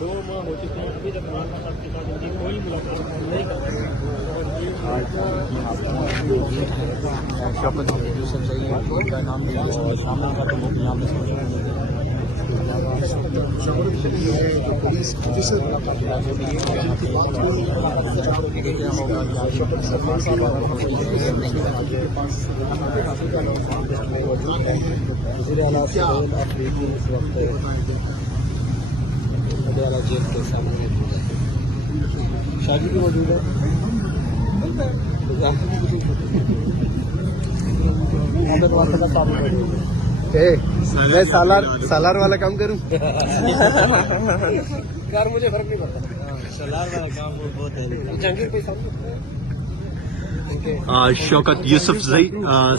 دو ماہ ہو چکے ہیں ابھی تک مولانا صاحب کے ساتھ ان کی کوئی ملاقات نہیں کر رہے شوکت یوسف صحیح کا نام بھی شامل کا تو وہ یہاں پہ وزیر اعلیٰ سہیل افریدی اس وقت اڈیالہ جیل کے سامنے شادی بھی موجود ہے. میں سالار والا کام کروں. یار مجھے فرق نہیں پڑتا. سالار والا کام بہت ہے. جہانگیر کوئی سامنے شوکت یوسف زئی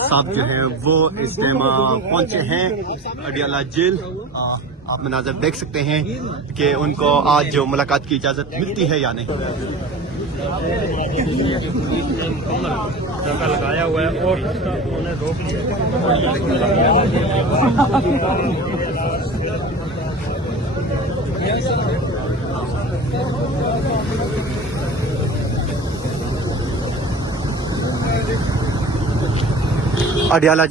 صاحب جو ہیں وہ اس ٹائم پہنچے ہیں اڈیالہ جیل. آپ مناظر دیکھ سکتے ہیں کہ ان کو آج ملاقات کی اجازت ملتی ہے یا نہیں. ڈاکہ لگایا ہوا ہے اور انہوں نے روک اڈیالہ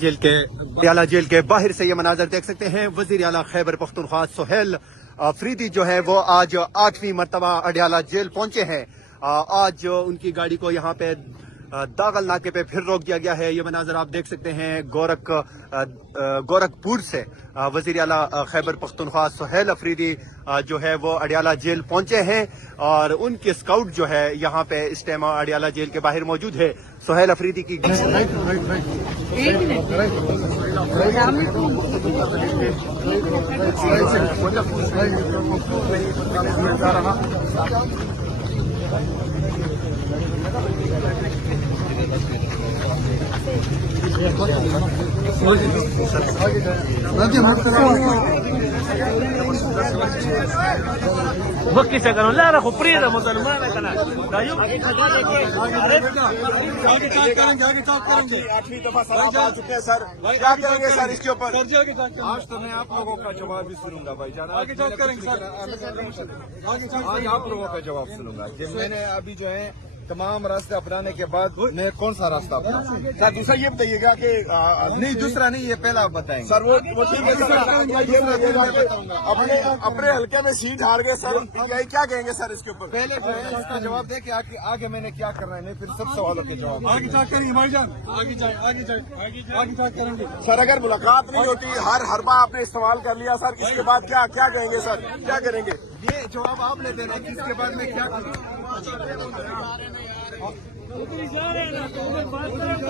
جیل کے باہر سے یہ مناظر دیکھ سکتے ہیں. وزیر اعلیٰ خیبر پختونخوا سہیل افریدی جو ہے وہ آج 8ویں مرتبہ اڈیالہ جیل پہنچے ہیں. آج ان کی گاڑی کو یہاں پہ داغل ناکے پہ پھر روک دیا گیا ہے. یہ مناظر آپ دیکھ سکتے ہیں گورکھپور سے وزیر اعلیٰ خیبر پختونخوا سہیل افریدی جو ہے وہ اڈیالہ جیل پہنچے ہیں اور ان کے اسکاؤٹ جو ہے یہاں پہ اس ٹائم اڈیالہ جیل کے باہر موجود ہے. سہیل افریدی کی وقت سے کرو لا رکھو پریدا مسلمان ہے کنا دایو آٹھویں دفعہ سر آپ آ چکے ہیں سر. کیا کریں گے سر اس کے اوپر؟ آج تو میں آپ لوگوں کا جواب بھی سنوں گا بھائی جان. آگے چل کریں گے سر. آج آپ لوگوں کا جواب سنوں گا. میں نے ابھی جو ہے تمام راستے اپنانے کے بعد میں کون سا راستہ اپنا سر دوسرا یہ بتائیے گا کہ نہیں دوسرا نہیں یہ پہلا آپ بتائیں گے. سر وہ ٹھیک ہے سر. اپنے حلقے میں سیٹ ہار گئے سر. کیا کہیں گے سر اس کے اوپر؟ پہلے جو ہے اس کا جواب دے کہ آگے میں نے کیا کرنا ہے. میں پھر سب سوالوں کے جواب آگے جا کریں گے بھائی جان. آگے جا کریں گے سر. اگر ملاقات نہیں ہوتی ہر حربہ آپ نے استعمال کر لیا سر اس کے بعد کیا کہیں گے سر؟ کیا کریں گے؟ یہ جواب آپ نے دینا ہے. اس کے بعد میں کیا کروں؟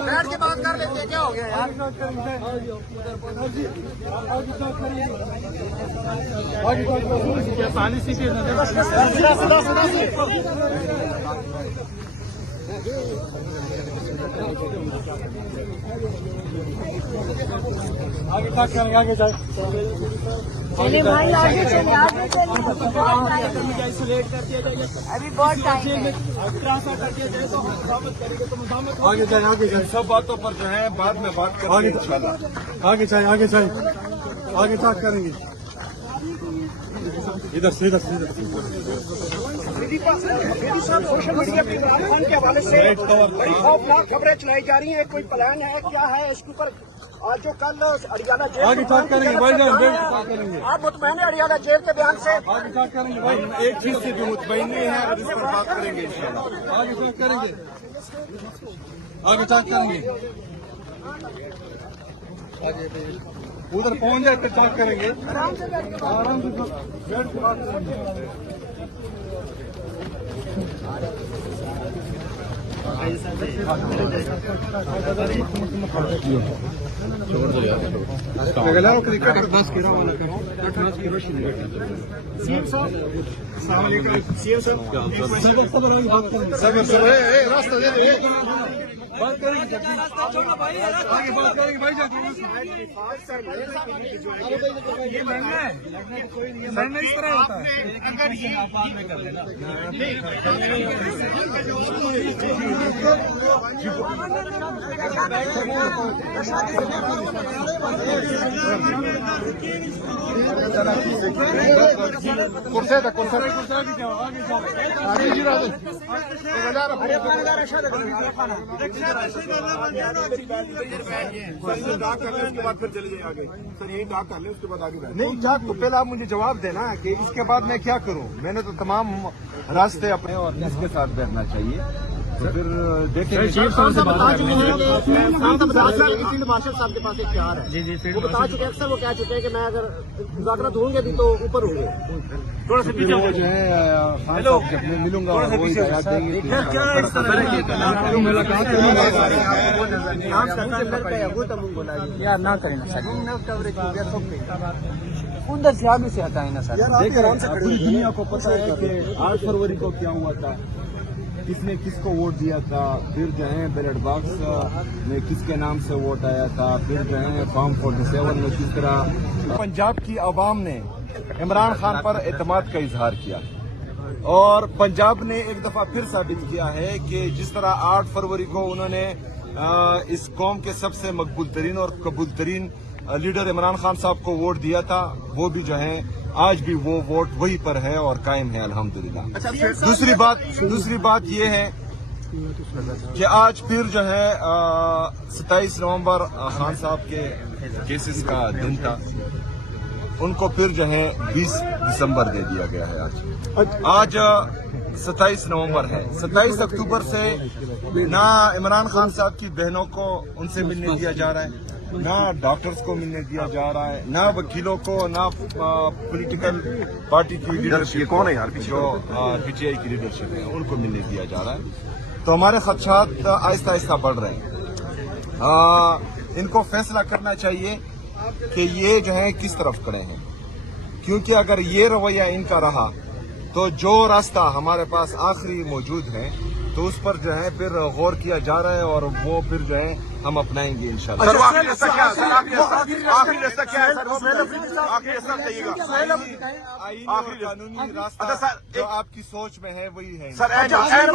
بیٹھ کے بات کر لیتے کیا ہو گیا یار؟ آگے جائے چلے بھائی آگے چلے ابھی بہت ٹائم ہے. آگے جائے سب باتوں پر جو ہے بعد میں بات کریں گے انشاءاللہ. آگے جائے آگے تک کریں گے. ادھر سے سوشل میڈیا پہ عمران خان کے حوالے سے بڑی خوفناک خبریں چلائی جا رہی ہیں. کوئی پلان ہے کیا ہے اس کے اوپر؟ آج جو کل اڈیالہ جیل آگے تک کریں گے بھائی جان. آپ مطمئن ہیں اڈیالہ جیل کے بیان سے؟ آگے تک کریں گے بھائی. ایک چیز سے بھی مطمئن نہیں ہے. اب اس پر بات کریں گے انشاءاللہ. آگے تک کریں گے. ادھر پہنچ جائے پھر تک کریں گے. آرام سے بیٹھ کے بات کریں گے. बात करेंगे आगे बात करेंगे भाई ये लड़ना है लड़ना इस तरह होता है उसके बाद फिर चले जाइए आगे सर, यही डाक कर ले उसके बाद आगे बढ़े। नहीं क्या तो पहले आप मुझे जवाब देना कि इसके बाद मैं क्या करूं। मैंने तो तमाम रास्ते अपने और इसके साथ बैठना चाहिए तो फिर देखेंगे। फील्ड मार्शल साहब के पास एक प्यार है, वो बता चुके हैं, अक्सर वो कह चुके हैं कि मैं अगर मुज़ाकरात होंगे भी तो ऊपर होंगे। थोड़ा सा पीछे वो जो है खान साहब जब मैं मिलूंगा वो हिदायत देंगे। क्या इस तरह मुलाकात यार ना करें ना सर उधर से आगे से हटाए ना सर। पूरी दुनिया को पता है कि 8 फरवरी को क्या हुआ था, किसने किसको वोट दिया था, फिर जो है बैलेट बॉक्स में किसके नाम से वोट आया था, फिर जो है फॉर्म 47 में किस तरह पंजाब की आवाम ने इमरान खान पर एतमाद का इजहार किया और पंजाब ने एक दफा फिर साबित किया है कि जिस तरह 8 फरवरी को उन्होंने इस कौम के सबसे मकबूल तरीन और कबूल तरीन लीडर इमरान खान साहब को वोट दिया था, वो भी जो है आज भी वो वोट वही पर है और कायम है अल्हम्दुलिल्लाह। दूसरी बात ये है कि आज फिर जो है 27 नवंबर खान साहब के केसेस का दिन था, उनको फिर जो है 20 दिसंबर दे दिया गया है। आज 27 नवंबर है। 27 अक्टूबर से ना इमरान खान साहब की बहनों को उनसे मिलने दिया जा रहा है, ना डॉक्टर्स को मिलने दिया जा रहा है, ना वकीलों को, ना पॉलिटिकल पार्टी की लीडरशिप कौन है यार जो पीटीआई की लीडरशिप है उनको मिलने दिया जा रहा है। तो हमारे खदशात आहिस्ता आहिस्ता बढ़ रहे हैं। इनको फैसला करना चाहिए कि ये जो है किस तरफ खड़े हैं, क्योंकि अगर ये रवैया इनका रहा तो जो रास्ता हमारे पास आखिरी मौजूद है तो उस पर जो है फिर गौर किया जा रहा है और वो फिर जो है हम अपनाएंगे इंशाल्लाह। आखिरी रास्ता क्या है सर? आखिरी कानूनी रास्ता जो आपकी सोच में है वही है सर। अहम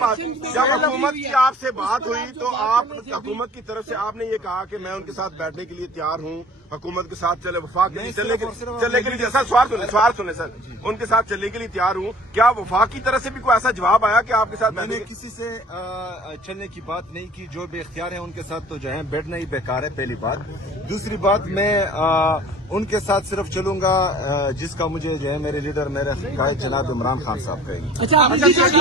बात जब हुकूमत की आपसे बात हुई तो आप हुकूमत की तरफ से आपने ये कहा कि मैं उनके साथ बैठने के लिए तैयार हूँ, हुकूमत के साथ चले वफाक के लिए चलने के लिए सर सवाल सुने सर, उनके साथ चलने के लिए तैयार हूँ। क्या वफाक की तरफ से भी कोई ऐसा जवाब आया कि आपके साथ? मैंने किसी से चलने की बात नहीं की, जो बेख्तियार है उनके साथ तो जो है बैठना ही बेकार है, पहली बात। दूसरी बात मैं उनके साथ सिर्फ चलूंगा जिसका मुझे जो है मेरे लीडर मेरे कायद जनाब इमरान खान साहब कहेंगे। अच्छा आप इलेक्शन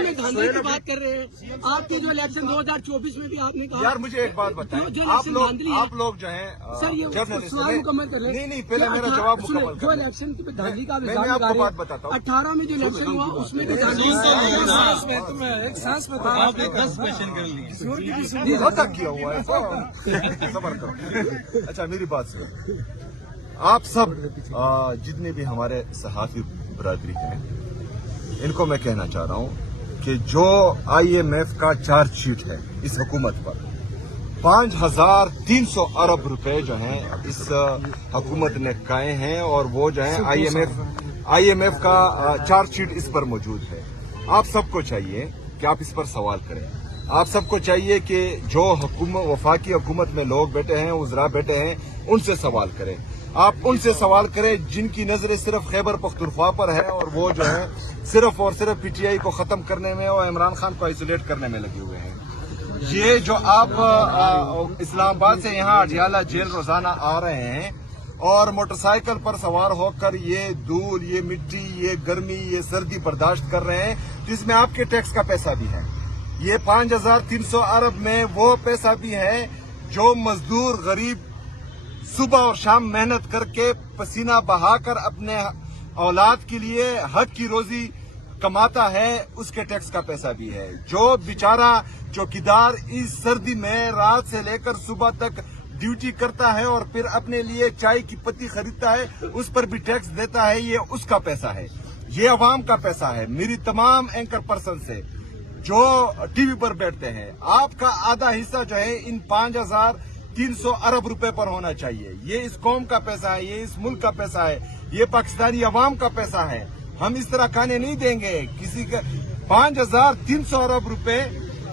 में धांधली की बात कर रहे हैं, आपकी जो इलेक्शन 2024 में भी आपने कहा। यार मुझे एक बात बताएं, आप लोग जो है जर्नलिस्ट मुकम्मल कर रहे हैं। नहीं पहले मेरा जवाब मुकम्मल जो इलेक्शन की धांधली का मैं आपको बात बताता हूँ। 18 में जो इलेक्शन हुआ उसमें भी धांधली एक सांस में था, आपने 10 क्वेश्चन कर लिए किया हुआ है। सबर करो। अच्छा मेरी बात सुनो, आप सब जितने भी हमारे सहाफी बरादरी हैं इनको मैं कहना चाह रहा हूँ कि जो IMF का चार्जशीट है इस हुकूमत पर 5300 अरब रुपए जो हैं इस हुकूमत ने खाए हैं और वो जो है IMF का चार्जशीट इस पर मौजूद है। आप सबको चाहिए कि आप इस पर सवाल करें। आप सबको चाहिए कि जो वफाकी हुकूमत में लोग बैठे हैं, उज़रा बैठे हैं, उनसे सवाल करें। आप उनसे सवाल करें जिनकी नजरें सिर्फ खैबर पख्तूनख्वा पर है और वो जो है सिर्फ और सिर्फ PTI को खत्म करने में और इमरान खान को आइसोलेट करने में लगे हुए हैं। ये जो आप इस्लामाबाद से यहाँ अडियाला जेल रोजाना आ रहे हैं और मोटरसाइकिल पर सवार होकर ये धूल, ये मिट्टी, ये गर्मी, ये सर्दी बर्दाश्त कर रहे हैं, तो इसमें आपके टैक्स का पैसा भी है। ये 5300 अरब में वो पैसा भी है जो मजदूर गरीब सुबह और शाम मेहनत करके पसीना बहाकर अपने औलाद के लिए हक की रोजी कमाता है, उसके टैक्स का पैसा भी है। जो बेचारा चौकीदार इस सर्दी में रात से लेकर सुबह तक ड्यूटी करता है और फिर अपने लिए चाय की पत्ती खरीदता है, उस पर भी टैक्स देता है, ये उसका पैसा है, ये अवाम का पैसा है। मेरी तमाम एंकर पर्सन से जो टीवी पर बैठते हैं। आपका आधा हिस्सा जो है इन 5,300 अरब रुपए पर होना चाहिए। ये इस कौम का पैसा है, ये इस मुल्क का पैसा है, ये पाकिस्तानी अवाम का पैसा है। हम इस तरह खाने नहीं देंगे किसी का। 5,300 अरब रुपए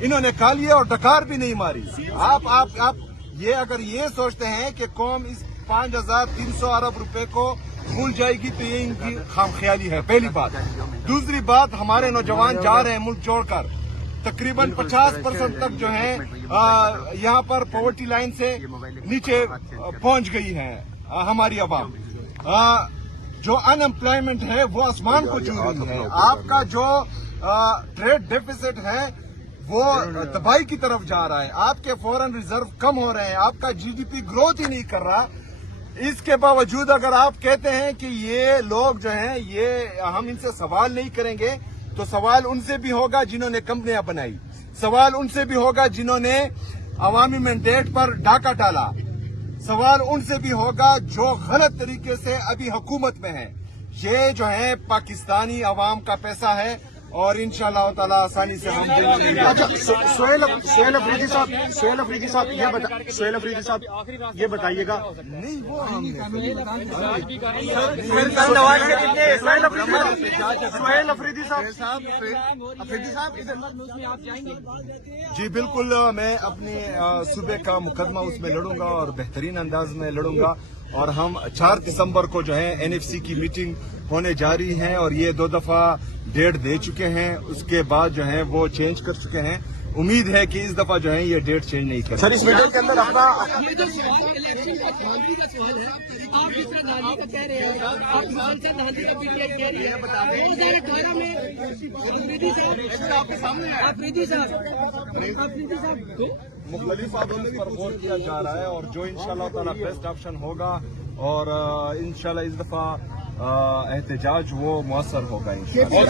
इन्होंने खा लिए और डकार भी नहीं मारी। आप ये अगर ये सोचते हैं कि कौम इस 5,300 अरब रुपए को भूल जाएगी तो ये इनकी खामख्याली है, पहली बात। दूसरी बात, हमारे नौजवान जा रहे हैं मुल्क छोड़कर। तकरीबन 50% तक जो है यहाँ पर पॉवर्टी लाइन से नीचे पहुंच गई है हमारी आवाम। जो अनएम्प्लॉयमेंट है वो आसमान को छू रही है। आपका जो ट्रेड डेफिसिट है वो तबाही की तरफ जा रहा है। आपके फॉरेन रिजर्व कम हो रहे हैं, आपका जीडीपी ग्रोथ ही नहीं कर रहा। इसके बावजूद अगर आप कहते हैं कि ये लोग जो हैं ये हम इनसे सवाल नहीं करेंगे, तो सवाल उनसे भी होगा जिन्होंने कंपनियां बनाई, सवाल उनसे भी होगा जिन्होंने अवामी मैंडेट पर डाका डाला, सवाल उनसे भी होगा जो गलत तरीके से अभी हुकूमत में है। ये जो है पाकिस्तानी अवाम का पैसा है और इंशाअल्लाह ताला आसानी से हम अच्छा, सोहेल अफरीदी साहब ये बताइएगा। नहीं वो हमने सोहेल अफरीदी साहब जी बिल्कुल, मैं अपने सूबे का मुकदमा उसमें लड़ूंगा और बेहतरीन अंदाज में लड़ूंगा। और हम 4 दिसंबर को जो है एनएफसी की मीटिंग होने जा रही है और ये 2 दफा डेट दे चुके हैं, उसके बाद जो है वो चेंज कर चुके हैं। उम्मीद है कि इस दफा जो है ये डेट चेंज नहीं करेंगे। सर, इस मीटिंग के अंदर अपना ये जो सवाल इलेक्शन का धांधली का सवाल है, आप जिस तरह धांधली का कह रहे हैं, आप मुसलसल धांधली का पीटीआई कह रही है। 2018 में अफरीदी साहब मुख्तलिफ आदमी पर गौर किया जा रहा है और जो इंशाल्लाह ताला बेस्ट ऑप्शन होगा और इंशाल्लाह इस दफा एहतजाज वो मुअस्सर होगा इंशाल्लाह।